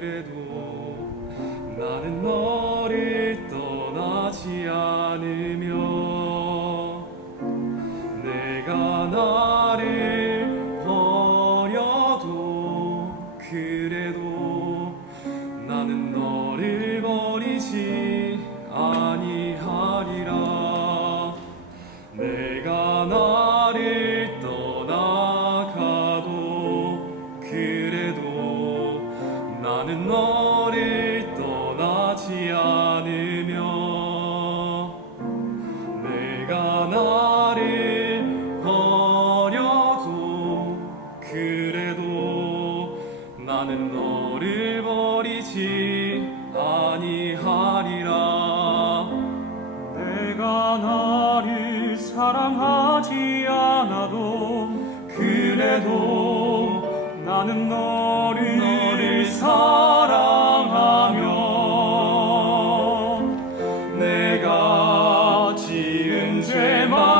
그래도 나는 너를 떠나지 않으며 내가 나 나는 너를 버리지 아니하리라. 내가 나를 사랑하지 않아도 그래도 나는 너를, 너를 사랑하며 내가 지은 죄만